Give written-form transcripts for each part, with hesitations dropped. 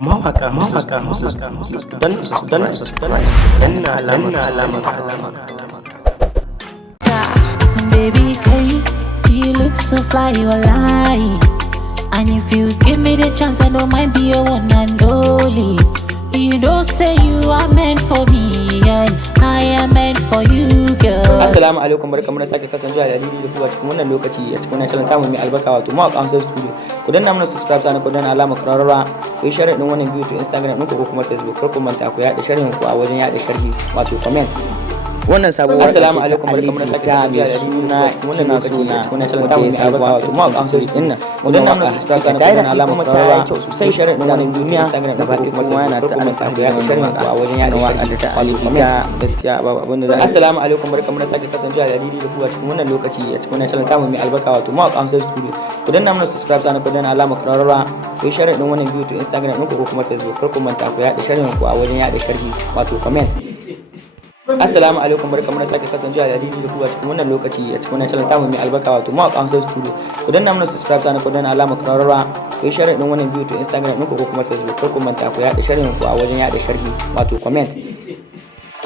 Mawaka danna subscribe danna alamar Baby, you look so fly, you a lie. And if you give me the chance, I don't mind be your one and only. You don't say you are meant for me, and I am meant for you, girl. Assalamu alaikum, barkamu da sake kasancewa da Dalili da ku a cikin wannan lokaci a cikin wannan channel tamu mai albarka wato Mawaka Amsar Studio. Ku danna mana subscribe sannan ku danna alamar ƙararrawa. Ku yi share din wannan bidiyo to Instagram ɗinku ko kuma Facebook. Kar ku manta ku yaɗa sharhin ku a wajen yaɗa sharhi wato comment. Wannan sabuwar assalamu alaikum, barkamu da sake kasancewa da Dalili da ku a cikin wannan lokaci a cikin wannan channel tamu mai albarka wato Mawaka Amsar Studio. Ku danna mana subscribe sannan ku danna alamar ƙararrawa. Ku yi share din wannan bidiyo to Instagram ɗinku ko kuma Facebook. Kar ku manta ku yaɗa sharhin ku a wajen yaɗa sharhi wato comment. gaskiya babu abin da za a Assalamu alaikum, barkamu da sake kasancewa da Dalili da ku a cikin wannan lokaci a cikin wannan channel tamu mai albarka wato Mawaka Amsar Studio. Ku danna mana subscribe sannan ku danna alamar ƙararrawa. Ku yi share din wannan bidiyo to Instagram ɗinku ko kuma Facebook. Kar ku manta ku yaɗa sharhin ku a wajen yaɗa sharhi wato comment. Assalamu alaikum, barkamu da sake kasancewa da Dalili da ku a cikin wannan lokaci a cikin wannan channel tamu mai albarka wato Mawaka Amsar Studio. Ku danna mana subscribe sannan ku danna alamar ƙararrawa. Ku yi share din wannan bidiyo to Instagram ɗinku ko kuma Facebook. Kar ku manta ku yaɗa sharhin ku a wajen yaɗa sharhi wato comment.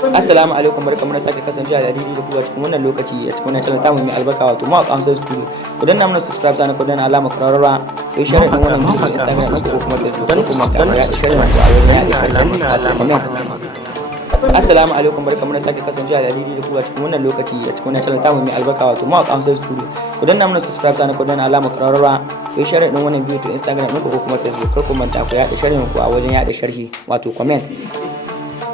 Assalamu alaikum, barkamu da sake kasancewa da Dalili da ku a cikin wannan lokaci a cikin wannan channel tamu mai albarka wato Mawaka Amsar Studio. Ku danna mana subscribe sannan ku danna alamar ƙararrawa. Ku yi share din wannan bidiyo to Instagram ɗinku ko kuma Facebook. Kar ku manta ku yaɗa sharhin ku a wajen yaɗa sharhi wato comment. Assalamu alaikum, barkamu da sake kasancewa da Dalili da ku a cikin wannan lokaci a cikin wannan channel tamu mai albarka wato Mawaka Amsar Studio. Ku danna mana subscribe sannan ku danna alamar ƙararrawa. Ku yi share din wannan bidiyo to Instagram ɗinku ko kuma Facebook. Kar ku manta ku yaɗa sharhin ku a wajen yaɗa sharhi wato comment.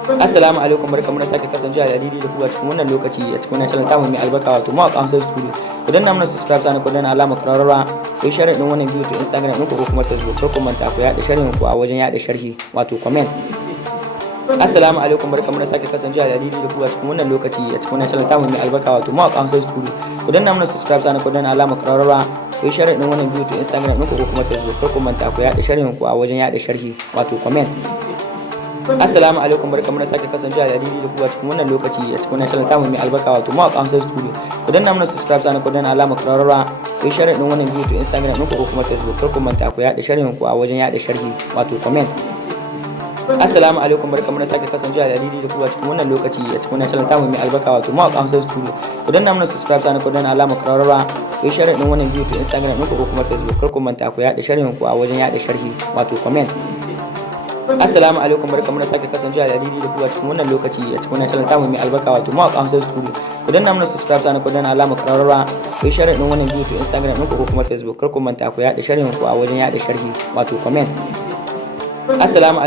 Assalamu alaikum, barkamu da sake kasancewa da Dalili da ku a cikin wannan lokaci a cikin wannan channel tamu mai albarka wato Mawaka Amsar Studio. Ku danna mana subscribe sannan ku danna alamar ƙararrawa. Ku yi share din wannan bidiyo to Instagram ɗinku ko kuma Facebook. Kar ku manta ku yaɗa sharhin ku a wajen yaɗa sharhi wato comment. Assalamu alaikum, barkamu da sake kasancewa da Dalili da ku a cikin wannan lokaci a cikin wannan channel tamu mai albarka wato Mawaka Amsar Studio. Ku danna mana subscribe sannan ku danna alamar ƙararrawa. Ku yi share din wannan bidiyo to Instagram ɗinku ko kuma Facebook. Kar ku manta ku yaɗa sharhin ku a wajen yaɗa sharhi wato comment. Assalamu alaikum, barkamu da sake kasancewa da Dalili da ku a cikin wannan lokaci a cikin wannan channel tamu mai albarka wato Mawaka Amsar Studio. Ku danna mana subscribe sannan ku danna alamar ƙararrawa. Ku yi share din wannan bidiyo to Instagram ɗinku ko kuma Facebook. Kar ku manta ku yaɗa sharhin ku a wajen yaɗa sharhi wato comment. Assalamu alaikum, barkamu da sake kasancewa da Dalili da ku a cikin wannan lokaci a cikin wannan channel tamu mai albarka wato Mawaka Amsar Studio. Ku danna mana subscribe sannan ku danna alamar ƙararrawa. Ku yi share din wannan bidiyo to Instagram ɗinku ko kuma Facebook. Kar ku manta ku yaɗa sharhin ku a wajen yaɗa sharhi wato comment. Assalamu alaikum, barkamu da sake kasancewa da Dalili da ku a cikin wannan lokaci a cikin wannan channel tamu mai albarka wato Mawaka Amsar Studio. Ku danna mana subscribe sannan ku danna alamar ƙararrawa. Ku yi share din wannan bidiyo to Instagram ɗinku ko kuma Facebook. Kar ku manta ku yaɗa sharhin ku a wajen yaɗa sharhi wato comment. Assalamu